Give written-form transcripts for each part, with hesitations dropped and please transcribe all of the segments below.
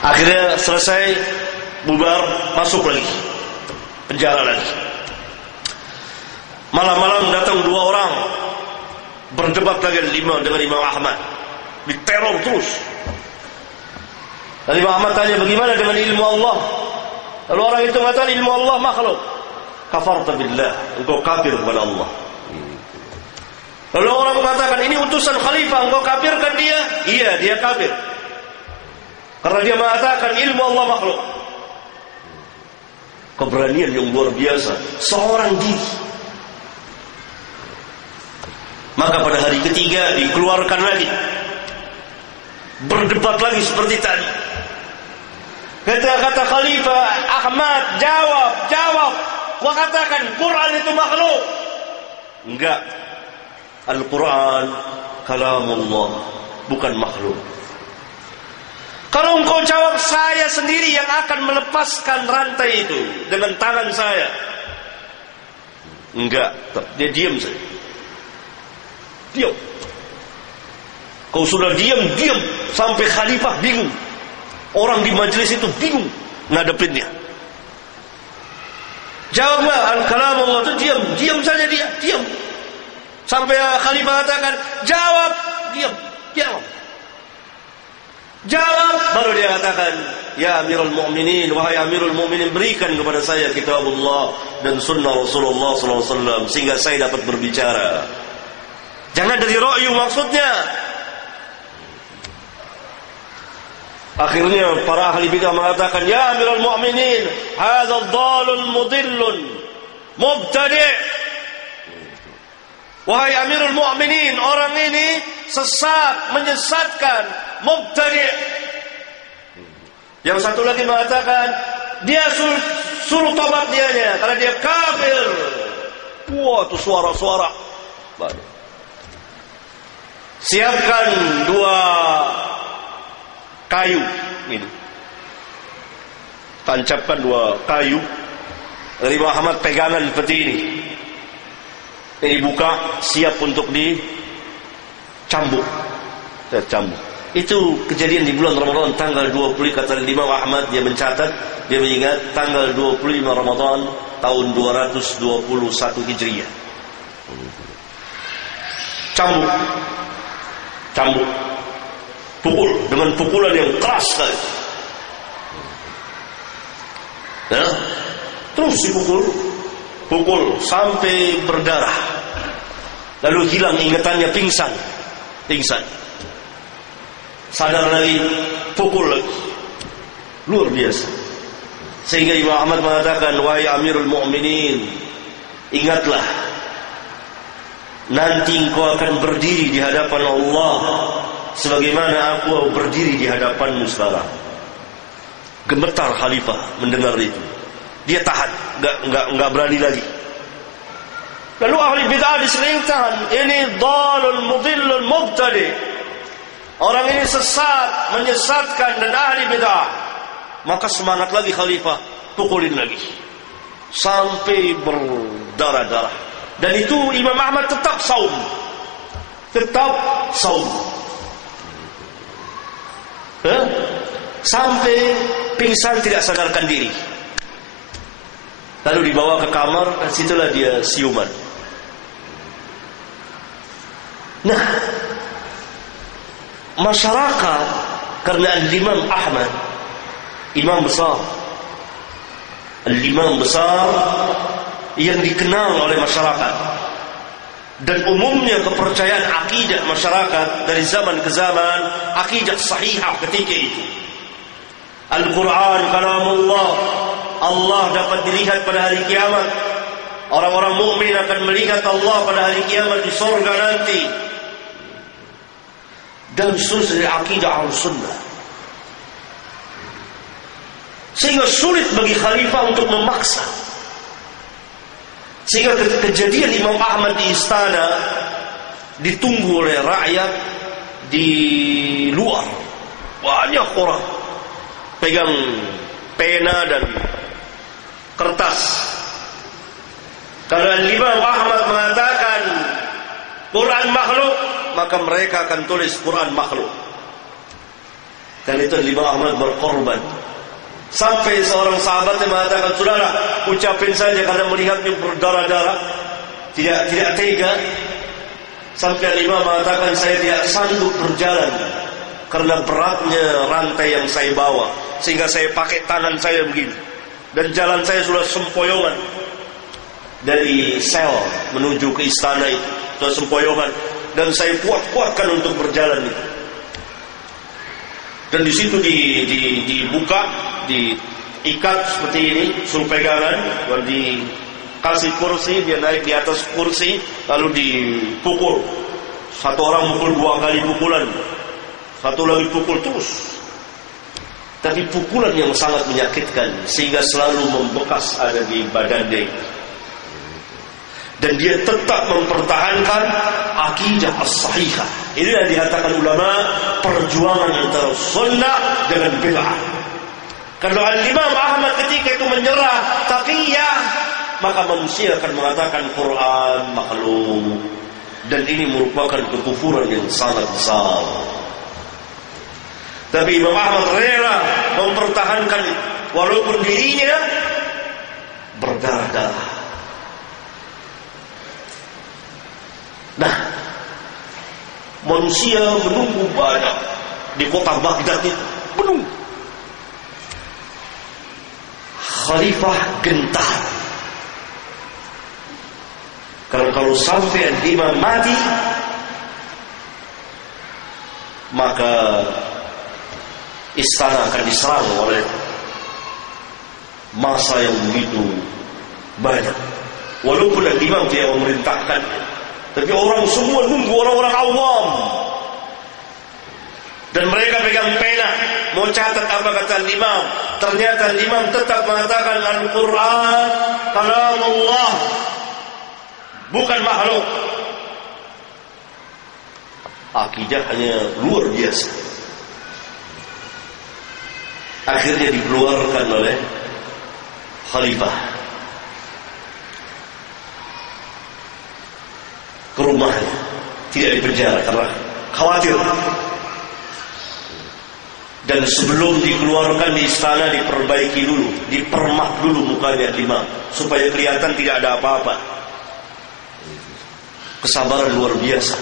Akhirnya selesai, bubar, masuk lagi penjara lagi. Malam-malam datang 2 orang berdebat lagi dengan Imam Ahmad, diteror terus. Lalu Imam Ahmad tanya, bagaimana dengan ilmu Allah? Lalu orang itu mengatakan, ilmu Allah makhluk. Kafarta billah, engkau kafir kepada Allah. Lalu orang mengatakan, ini utusan khalifah, engkau kafirkan dia? Iya, dia kafir, karena dia mengatakan ilmu Allah makhluk. Keberanian yang luar biasa seorang diri. Maka pada hari ketiga dikeluarkan lagi, berdebat lagi seperti tadi. Kata Khalifah Ahmad, jawab. Gua katakan Quran itu makhluk. Enggak, Al-Quran kalamullah, bukan makhluk. Kalau engkau jawab, saya sendiri yang akan melepaskan rantai itu dengan tangan saya. Enggak, dia diam saja. Diam. Kau sudah diam sampai khalifah bingung. Orang di majelis itu bingung ngadepinnya. Jawablah, al-kalamullah itu diam saja dia, diam. Sampai khalifah katakan, jawab, diam. Jawab, baru dia katakan, ya Amirul Mu'minin, wahai Amirul Mu'minin, berikan kepada saya kitabullah dan sunnah Rasulullah SAW sehingga saya dapat berbicara. Jangan dari ra'yu maksudnya. Akhirnya para ahli bidah mengatakan, ya Amirul Mu'minin, hadza dhalun mudillun mubtadi'. Wahai Amirul Mu'minin, orang ini sesat, menyesatkan, mubtadi'. Yang satu lagi mengatakan, dia suruh tobat dianya karena dia kafir. Wah, itu suara-suara. Siapkan 2 kayu ini. Tancapkan 2 kayu. Dari Muhammad pegangan seperti ini. Ini buka, siap untuk dicambuk. Cambuk. Itu kejadian di bulan Ramadan tanggal 20, kata Imam Ahmad, dia mencatat, dia mengingat tanggal 25 Ramadan tahun 221 Hijriah. Cambuk. Pukul dengan pukulan yang keras sekali. Ya, terus pukul sampai berdarah. Lalu hilang ingatannya, pingsan. Sadar lagi, pukul lagi. Luar biasa. Sehingga Imam Ahmad mengatakan, wahai Amirul Mu'minin, ingatlah, nanti engkau akan berdiri di hadapan Allah sebagaimana aku berdiri di hadapanmu sekarang. Gemetar khalifah mendengar itu. Dia tahan, enggak berani lagi. Lalu ahli bid'ah diselingkan, ini dhalul mudillul mubtadi'. Orang ini sesat, menyesatkan dan ahli bid'ah. Maka semangat lagi khalifah, pukulin lagi sampai berdarah-darah. Dan itu Imam Ahmad tetap saum. Sampai pingsan, tidak sadarkan diri. Lalu dibawa ke kamar, dan situlah dia siuman. Nah, masyarakat, karena Imam Ahmad imam besar yang dikenal oleh masyarakat, dan umumnya kepercayaan akidah masyarakat dari zaman ke zaman, akidah sahihah ketika itu, Al-Quran kalamullah, Allah dapat dilihat pada hari kiamat. Orang-orang mukmin akan melihat Allah pada hari kiamat di surga nanti. Dan seterusnya dari akidah al-sunnah. Sehingga sulit bagi khalifah untuk memaksa. Sehingga kejadian Imam Ahmad di istana ditunggu oleh rakyat di luar. Banyak orang pegang pena dan kertas. Kalau Imam Ahmad mengatakan Quran makhluk, maka mereka akan tulis Quran makhluk. Karena itu Imam Ahmad berkorban. Sampai seorang sahabat yang mengatakan, "Saudara, ucapin saja karena melihatnya berdarah-darah, tidak tega." Sampai Imam mengatakan, "Saya tidak sanggup berjalan karena beratnya rantai yang saya bawa, sehingga saya pakai tangan saya begini. Dan jalan saya sudah sempoyongan dari sel menuju ke istana itu, sudah sempoyongan, dan saya kuat-kuatkan untuk berjalan itu." Dan di situ dibuka, diikat seperti ini, suruh pegangan, lalu dikasih kursi, dia naik di atas kursi, lalu dipukul. Satu orang pukul 2 kali pukulan, satu lagi pukul terus. Tapi pukulan yang sangat menyakitkan, sehingga selalu membekas ada di badan dia. Dan dia tetap mempertahankan akidah as-sahihah. Ini yang dikatakan ulama, perjuangan antara sunnah dengan bid'ah. Kalau Imam Ahmad ketika itu menyerah taqiyah, maka manusia akan mengatakan Quran makhluk, dan ini merupakan kekufuran yang sangat besar. Tapi Imam Ahmad rela mempertahankan walaupun dirinya berdarah-darah. Nah, manusia menunggu banyak di kota Baghdad itu, menunggu. Khalifah gentar, karena kalau sampai imam mati, maka istana akan diserang oleh massa yang begitu banyak. Walaupun imam tidak memerintahkan, tapi orang semua nunggu, orang-orang awam. Dan mereka pegang pena, mau catat apa kata imam. Ternyata imam tetap mengatakan Al-Quran kalamullah, bukan makhluk. Akidahnya luar biasa. Akhirnya dikeluarkan oleh khalifah ke rumahnya, tidak dipenjara karena khawatir. Dan sebelum dikeluarkan di istana, diperbaiki dulu, dipermak dulu mukanya imam, supaya kelihatan tidak ada apa-apa. Kesabaran luar biasa.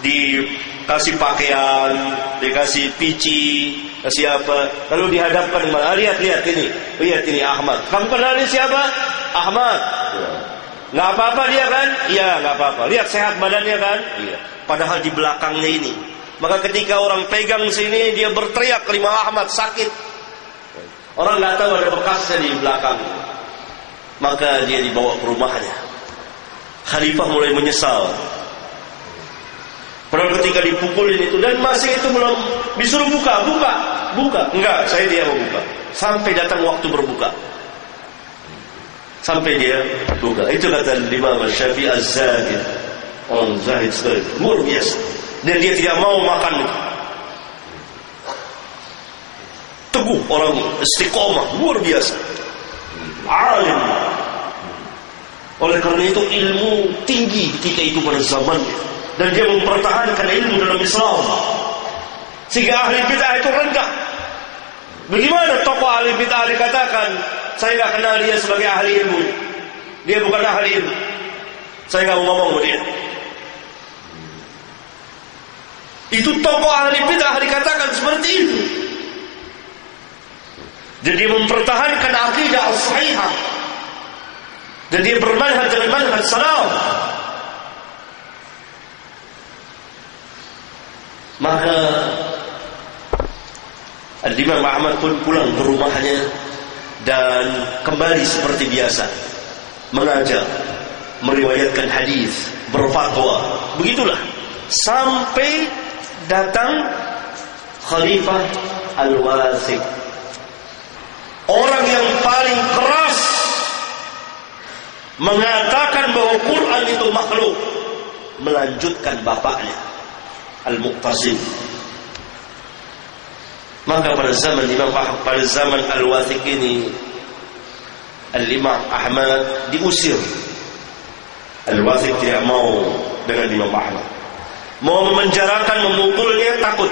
Dikasih pakaian, dikasih pici, kasih apa, lalu dihadapkan kemana? Lihat ini Ahmad. Kamu kenal ini siapa? Ahmad. Nggak apa-apa dia kan? Iya, nggak apa-apa. Lihat sehat badannya kan? Iya. Padahal di belakangnya ini. Maka ketika orang pegang sini, dia berteriak, Imam Ahmad sakit. Orang nggak tahu ada bekasnya di belakang. Maka dia dibawa ke rumahnya. Khalifah mulai menyesal. Padahal ketika dipukulin itu, dan masih itu belum disuruh buka. Enggak, saya dia mau buka. Sampai datang waktu berbuka. Sampai dia buka. Itu kata Imam Syafi'i az-Zahid. Orang zahid sekali, luar biasa. Dan dia tidak mau makan itu. Teguh, orang istiqomah, luar biasa. Alim. Oleh karena itu ilmu tinggi ketika itu pada zamannya. Dan dia mempertahankan ilmu dalam Islam, sehingga ahli bid'ah itu rendah. Bagaimana tokoh ahli bid'ah dikatakan, saya tidak kenal dia sebagai ahli ilmu, dia bukan ahli ilmu, saya tidak mau ngomong sama dia. Itu tokoh ahli bid'ah dikatakan seperti itu. Jadi mempertahankan akidah as-sahihah, dan dia bermanhaj dengan manhaj salaf. Maka Imam Ahmad pun pulang ke rumahnya dan kembali seperti biasa, mengajar, meriwayatkan hadis, berfatwa. Begitulah sampai datang Khalifah Al-Wathiq, orang yang paling keras mengatakan bahwa Quran itu makhluk, melanjutkan bapaknya Al-Muqtasim. Maka pada zaman pada zaman Al-Wathiq ini, Al-Imam Ahmad diusir. Al-Wathiq tidak mau dengan Imam Ahmad, mau memenjarakan, memukulnya, takut.